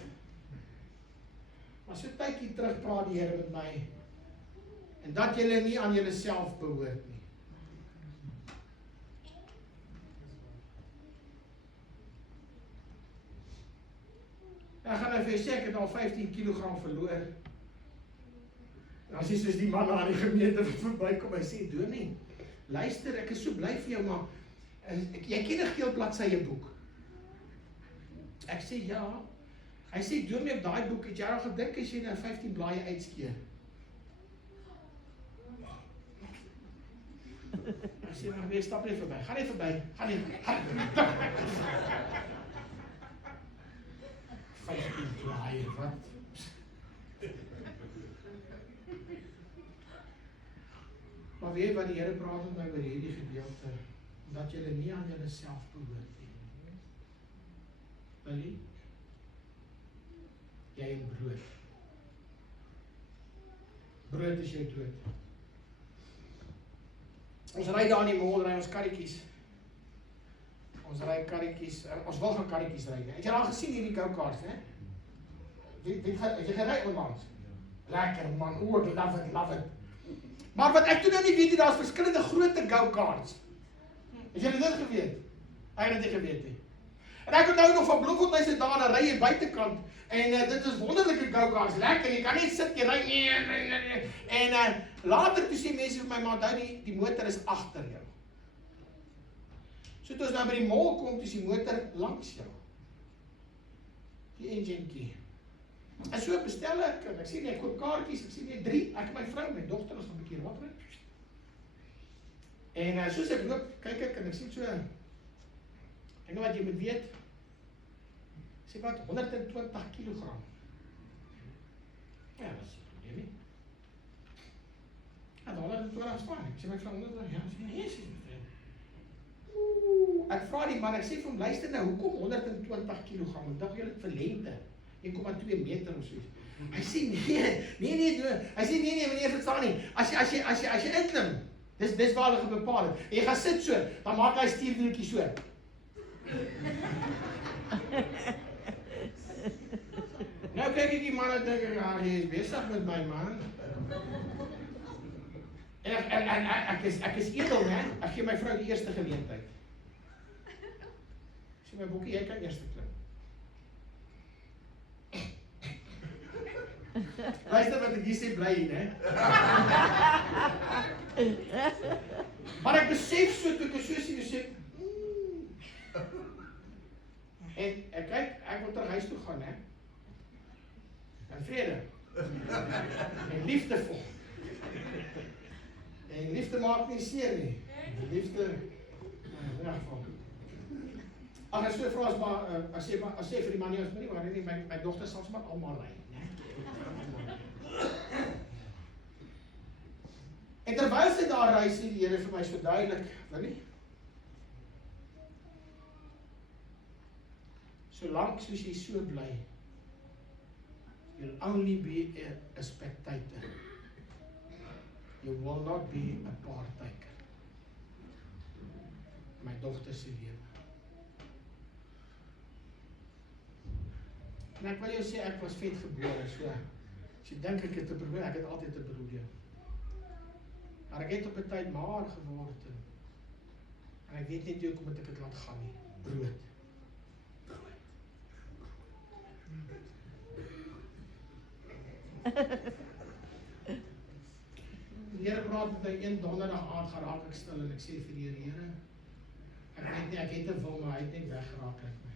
Maar so tydjie terug praat die Here met my en dat julle nie aan julleself behoort nie. Ek gaan nou vir jou sê, ek het al 15 kilogram verloor. En as jy soos die man aan die gemeente wat verbykom, hy sê, Dominee, luister, ek is so bly vir jou, maar jy ken 'n geel bladsye boek. Ek sê ja. Hy sê, Dominee, op daai boek het jy al gedink as jy nou 15 blaaie uitskeer. Ek sê, maar weer stap net verby. Gaan net verby. Gaan net. 15 blaaie, wat? Maar weet wat die Here praat met my oor hierdie gedeelte, dat julle nie aan julleself behoort nie. Willie? Jy en brood. Brood is jou dood. Ons ry daar in die mall, ry ons karretjies. Ons ry karretjies, ons wil gaan karretjies ry. Het jy al gesien hierdie go-karts, hè? Het jy gery onlangs? Lekker man, ek love it. Maar wat ek toe nou nie weet nie, daar is verskillende grootte go-karts. Het jy dit geweet? Ek het dit nie geweet nie. En ek onthou nog van Bloemfontein se daar, dan ry jy buitekant, en dit is wonderlike go-karts, lekker, jy kan net sit, jy ry, en later toe sê mense vir my, maar onthou die motor is agter jou. So toe ons nou by die mall kom, is die motor langs jou. Die engine key. En so bestel ek sê nie, ek koop kaartjies, ek sê nie 3, ek en my vrou, my dogter, ons gaan 'n bietjie rondry. En soos ek loop, kyk ek, en ek sien so, en wat jy moet weet, sê wat, 120 kilogram. Ja, dat is een probleem nie. Ja, 120 staan, ek sê my vrou, ja, nee, sê my vriend. Ek vraag die man, ek sê vir hom, luister nou, hoekom 120 kilogram? Ek dacht jy het vir lengte, 1,2 meter of soos. Hy sê nee, hy sê nee, meneer verstaan nie, as jy inklim, dis waar hulle gebepaal het, en jy gaan sit so, dan maak hy stuurwieltjie so. Nou kyk ek die man en dink ek, jy is besig met my man. En ek is edel, hè? Ek gee my vrou die eerste geleentheid. Ek sê my boekie, jy kan eerste klim. Luister wat ek hier sê, bly hier, hè? Maar ek besef so, toe ek so sien, ek sê, en ek kyk, ek wil terug huis toe gaan, hè? En vrede. En liefdevol. En liefde maak nie seer nie. Liefde, in ieder geval. Ag, ek so vra as sê vir die man nie, ons nie, maar nie, my dogter sal sommer almal ry, né? En terwyl sy daar ry, sê die Here vir my so duidelik, wil nie? Solank soos jy so bly, you'll only be a spectator. You will not be a partaker. My dogter se lewe. En ek wil jou sê, ek was vet gebore, so. As jy dink ek het 'n probleem, ek het altyd 'n probleem. Maar ek het op 'n tyd maar geword, en ek weet net nie hoekom ek dit laat gaan nie. Brood. Die Here praat met my een donderdag aand, geraak ek stil en ek sê vir die Here, ek het 'n wil, maar hy het net weggeraak uit my.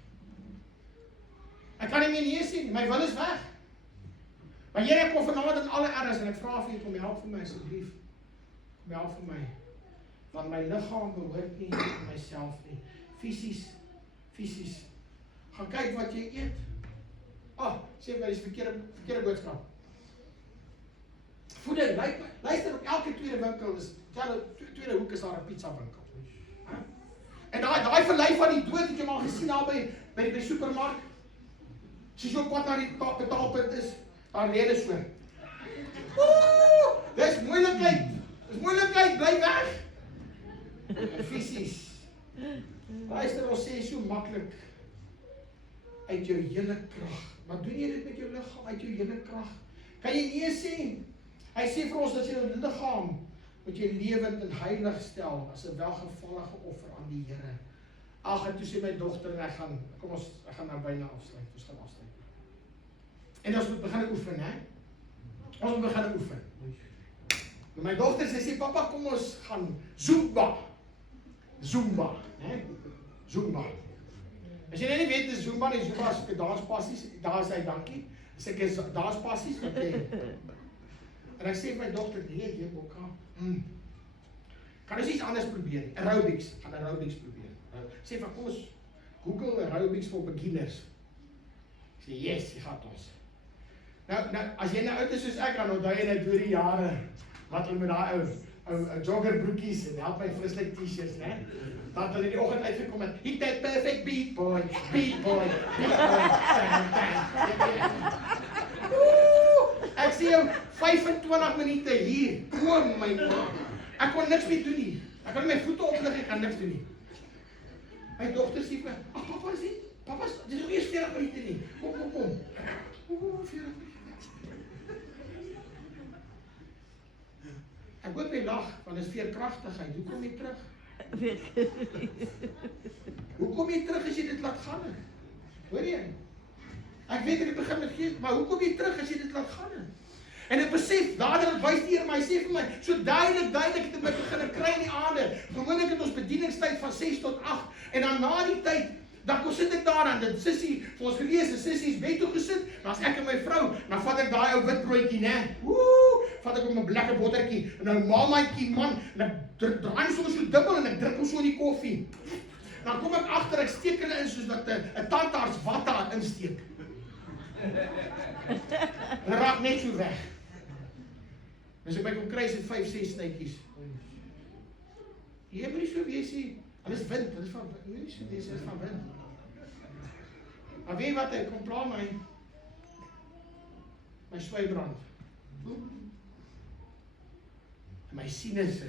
Ek kan nie meer nee sien, my wil is weg. Maar Here, ek kom vanaand in alle erns en ek vra vir U, kom help vir my asseblief. Kom help vir my. Want my liggaam behoort nie aan myself nie. Fisies. Gaan kyk wat jy eet. Sê my, dis verkeerde boodskap. Voeding, luister, op elke tweede winkel is, tweede hoek is daar 'n pizza winkel. En daai verlei van die dood, het jy maar gesien daar by supermark. Soos jou pad na die betaalpunt is, daar lê dit so. Dis moeilikheid, bly weg. Fisies. Luister, ons sê so maklik, uit jou hele krag. Maar doen jy dit met jou liggaam, uit jou hele krag? Kan jy nee sê? Hy sê vir ons dat jy jou liggaam moet jy lewend en heilig stel as 'n welgevallige offer aan die Here. Ag, en toe sê my dogter en ek gaan nou byna afsluit. Ons gaan afsluit. En ons moet begin oefen, hè? Ons moet begin oefen. En my dogter sê pappa, kom ons gaan Zumba, hè? Zumba. As jy nie weet dis Zumba nie, Zumba is 'n danspassies, daar is hy, dankie. As ek is danspassies, okay. En ek sê vir my dogter, nee, jy ook kan ons iets anders probeer, aerobics, gaan aerobics probeer. Sê van, kom ons Google aerobics vir beginners. Ek sê, yes, jy gaat ons. Nou, as jy nou oud is soos ek, dan onthou jy net deur die jare, wat hulle met daai ou joggerbroekies en help my frislik t-shirts, né? Dat hulle in die oggend uitgekom het, hit that perfect beat boy, beat boy, beat boy. Ek sê jou 25 minute hier, kom my man. Ek kon niks meer doen nie. Ek kon my voete oplig, ek kan niks doen nie. My dogter sê vir my, ag papa sê, papa, dis nog eers 40 minute nie. Kom. 40 minute. Ek hoop jy lag, want dit is veerkragtigheid. Hoe kom jy terug? Hoe kom jy terug as jy dit laat gaan? Hoor jy? Ek weet ek begin met gees, maar hoe kom jy terug as jy dit laat gaan? En ek besef, dadelik wys die Here my, hy sê vir my, so duidelik het ek my begin kry in die aande. Gewoonlik het ons bedieningstyd van 6 tot 8, en dan na die tyd, dan kom sit ek daar aan, dit sissie, vir ons gelees, sissie is bed toe gesit, dan as ek en my vrou, dan vat ek daai ou wit broodjie, né? Vat ek op my lekker bottertjie, en nou mamaatjie man, en ek draai soms so dubbel, en ek druk hom so in die koffie. Dan kom ek agter, ek steek hulle in, soos dat 'n tandarts wat daar insteek. En raak net so weg. As ek by kom kry, is dit 5-6 snytjies. Jy moet nie so wees nie. Hulle is wind, hulle is van wind. Nie so wees, hulle is van wind. Maar weet wat, ek kom pla my swybrand. En my sinusse.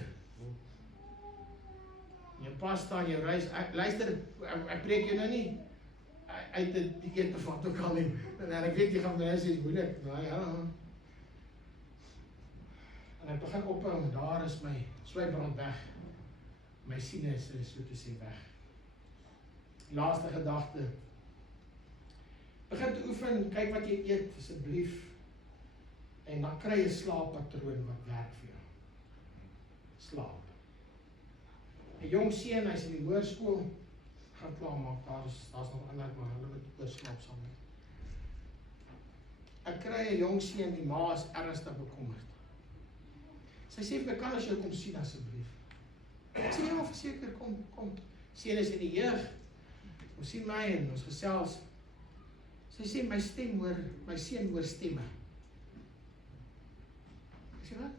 Jou pasta en jou rys, luister, ek preek jou nou nie uit die keer te vat ook al nie. En ek weet jy gaan my sê, is moeilik. Nou ja. En ek begin ophou, daar is my swybrand weg. My sinusse is so te sê weg. Laaste gedagte. Begin te oefen, kyk wat jy eet, asseblief. En dan kry jy 'n slaappatroon wat werk vir jou. Slaap. 'n Jong seun, hy's in die hoërskool, gaan klaarmaak, daar's nog ander, maar hulle moet oorslaap saam met. Ek kry 'n jong seun, die ma is ernstig bekommerd. Sy sê vir my, kan as jy kom sien asseblief. Ek sê, ja, verseker, kom. Seun is in die jeug, ons sien my en ons gesels. Sy sê, my seun hoor stemme. Ek sê, wat?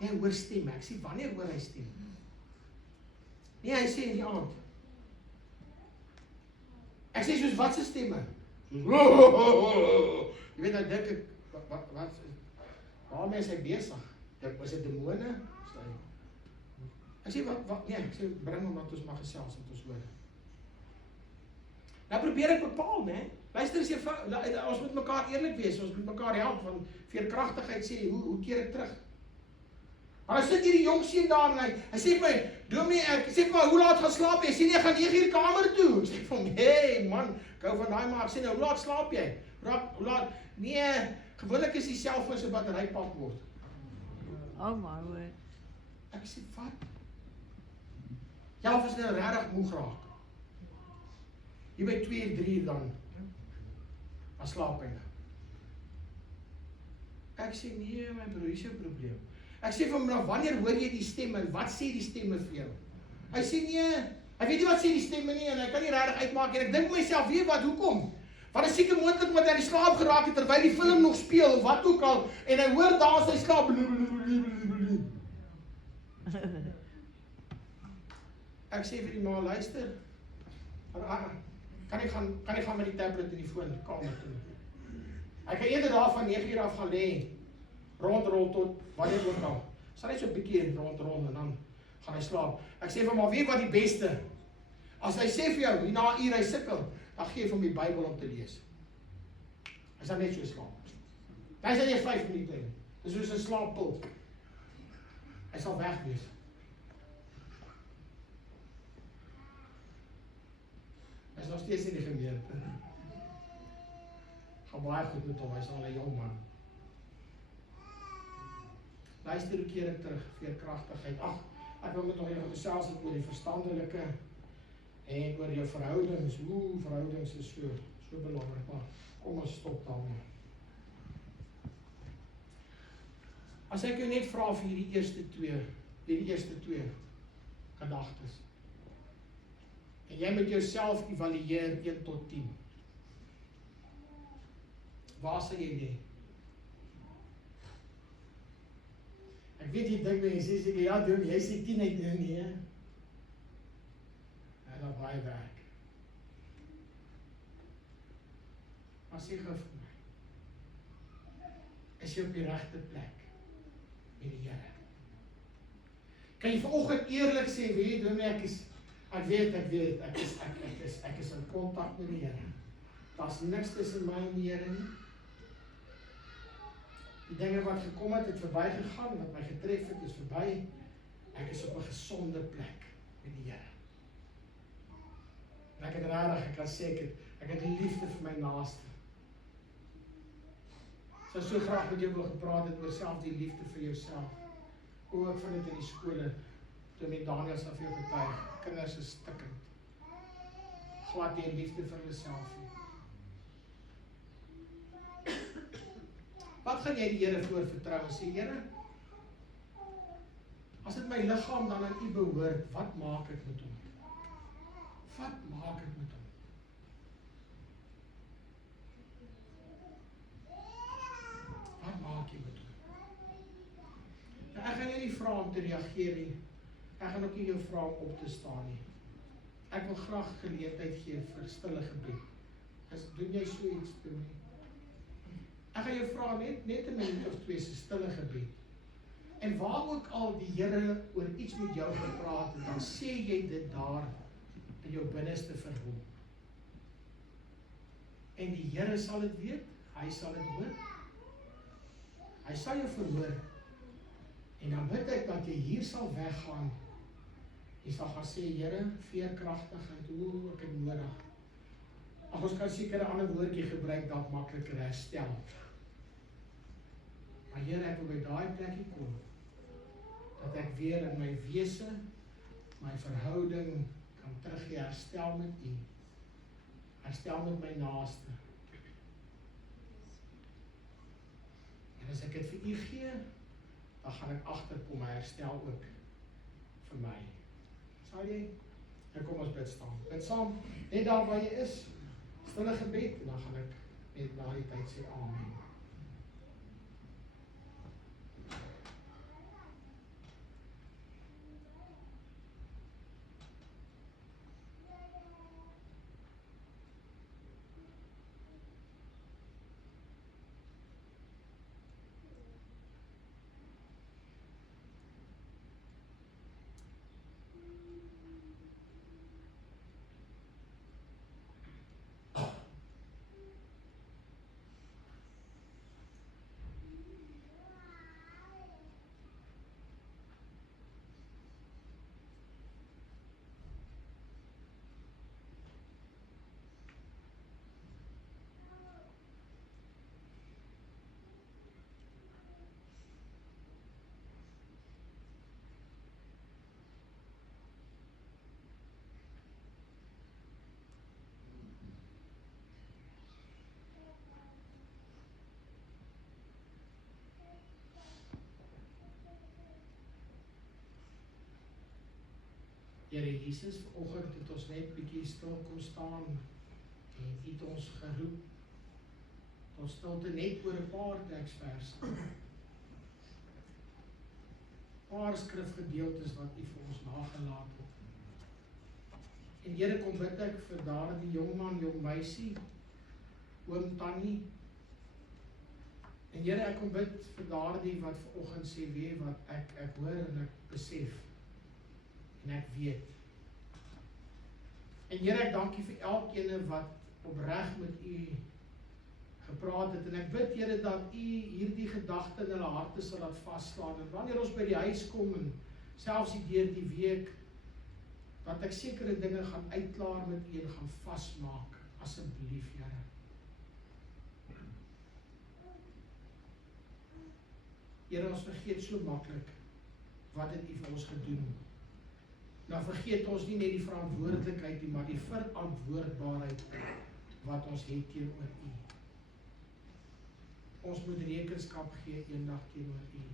Nee, hy hoor stemme. Ek sê, wanneer hoor hy stemme? Nee, hy sê in die aand. Ek sê, soos wat se stemme? Jy weet, nou dink ek, waarmee is hy besig? Was dit demone? Ek sê, wat? Nee, ek sê, bring hom dat ons mag gesels, dat ons hoor. Nou probeer ek bepaal, né? Luister as jy, ons moet mekaar eerlik wees, ons moet mekaar help, van veerkragtigheid sê, hoe keer ek terug? Maar hy sit hier die jong seun daar, en hy sê vir my, Dominee, ek sê vir my, hoe laat gaan slaap jy? Hy sê nie, ek gaan 9 uur kamer toe. Ek sê vir hom, hey man, ek hou van daai maar, ek sê nou, hoe laat slaap jy? Hoe laat? Nee, gewoonlik is die selfoon se battery pap word. Oh my word. Ek sê, wat? Jy is nou regtig moeg raak. Hier by 2-3 uur dan slaap hy nou. Ek sê, nee my broer, hier is jou probleem. Ek sê vir hom, nou wanneer hoor jy die stemme en wat sê die stemme vir jou? Hy sê, nee, hy weet nie wat sê die stemme nie en hy kan nie regtig uitmaak en ek dink myself, weet wat, hoekom? Want hy seker moontlik omdat hy in die slaap geraak het terwyl die film nog speel of wat ook al en hy hoor daar sy slaap. Ek sê vir die ma, luister, kan ek gaan met die tablet en die foon kamer toe. Ek kan eerder daar van 9 uur af gaan lê, rondrol tot wanneer ook al. Sal hy so 'n bietjie rondrol en dan gaan hy slaap. Ek sê vir hom, maar weet wat die beste? As hy sê vir jou, hier na 'n uur hy sukkel, dan gee vir hom die Bybel om te lees. Hy sal net so slaap. Hy sê nie 5 minute nie. Dis soos 'n slaappil. Hy sal weg wees. Hy is nog steeds in die gemeente. Gaan baie goed met hom, hy is al 'n jong man. Luister hoe keer ek terug, veerkragtigheid. Ag, ek wil met hom even gesels oor die verstandelike en oor jou verhoudings. Verhoudings is so belangrik, maar kom ons stop daarmee. As ek jou net vra vir hierdie eerste twee gedagtes. En jy moet jouself evalueer 1 tot 10. Waar sal jy lê? Ek weet jy dink my, jy sê ja, doen, jy sê 10 uit 10 nie, hè? En dan baie werk. Maar sê gou vir my, is jy op die regte plek met die Here? Kan jy vanoggend eerlik sê, weet jy, doen my, ek weet, ek is in kontak met die Here. Daar's niks tussen my en die Here nie. Die dinge wat gekom het verbygegaan, wat my getref het, is verby. Ek is op 'n gesonde plek met die Here. En ek het regtig, ek kan sê, ek het liefde vir my naaste. Ek sou so graag met jou wil gepraat het oor self die liefde vir jouself. Ek vind dit in die skole, toe met Daniel sal vir jou getuig, kinders is stikkend. Glad nie liefde vir hulle self nie. Wat gaan jy die Here voor vertrou? Sê, Here, as dit my liggaam dan aan U behoort, wat maak ek met hom? Wat maak ek met hom? Wat maak jy met hom? Nou, ek gaan jou nie vra om te reageer nie. Ek gaan ook nie jou vra om op te staan nie. Ek wil graag geleentheid gee vir stille gebed. Doen jy so iets doen nie? Ek gaan jou vra net 'n minuut of 2 se stille gebed. En waar ook al die Here oor iets met jou gepraat het, dan sê jy dit daar in jou binneste vir hom. En die Here sal dit weet, hy sal dit hoor. Hy sal jou verhoor. En dan bid ek dat jy hier sal weggaan. Jy sal gaan sê, Here, veerkragtigheid, ek het nodig. Ag, ons kan seker 'n ander woordjie gebruik dat makliker herstel. Maar Here, ek wil by daai plekkie kom, dat ek weer in my wese, my verhouding kan terug herstel met U. Herstel met my naaste. En as ek dit vir U gee, dan gaan ek agterkom, hy herstel ook vir my. Sal jy? Nou kom ons bid staan. Bid saam, net daar waar jy is, stille gebed, en dan gaan ek net na die tyd sê amen. Here Jesus, vanoggend het ons net bietjie stil kom staan en U het ons geroep tot stilte net oor 'n paar teksverse. Paar skrifgedeeltes wat U vir ons nagelaat het. En Here, kom bid ek vir daardie jong man, jong meisie, oom Tannie. En Here, ek kom bid vir daardie wat vanoggend sê, weet wat ek hoor en ek besef. En ek weet. En Here, ek dank U vir elkeen wat opreg met U gepraat het, en ek bid Here dat U hierdie gedagte in hulle harte sal laat vasstaan, en wanneer ons by die huis kom, en selfs deur die week, dat ek sekere dinge gaan uitklaar met U en gaan vasmaak, asseblief Here. Here, ons vergeet so maklik, wat het U vir ons gedoen? Nou vergeet ons nie net die verantwoordelikheid nie, maar die verantwoordbaarheid wat ons het teenoor U. Ons moet rekenskap gee eendag teenoor U.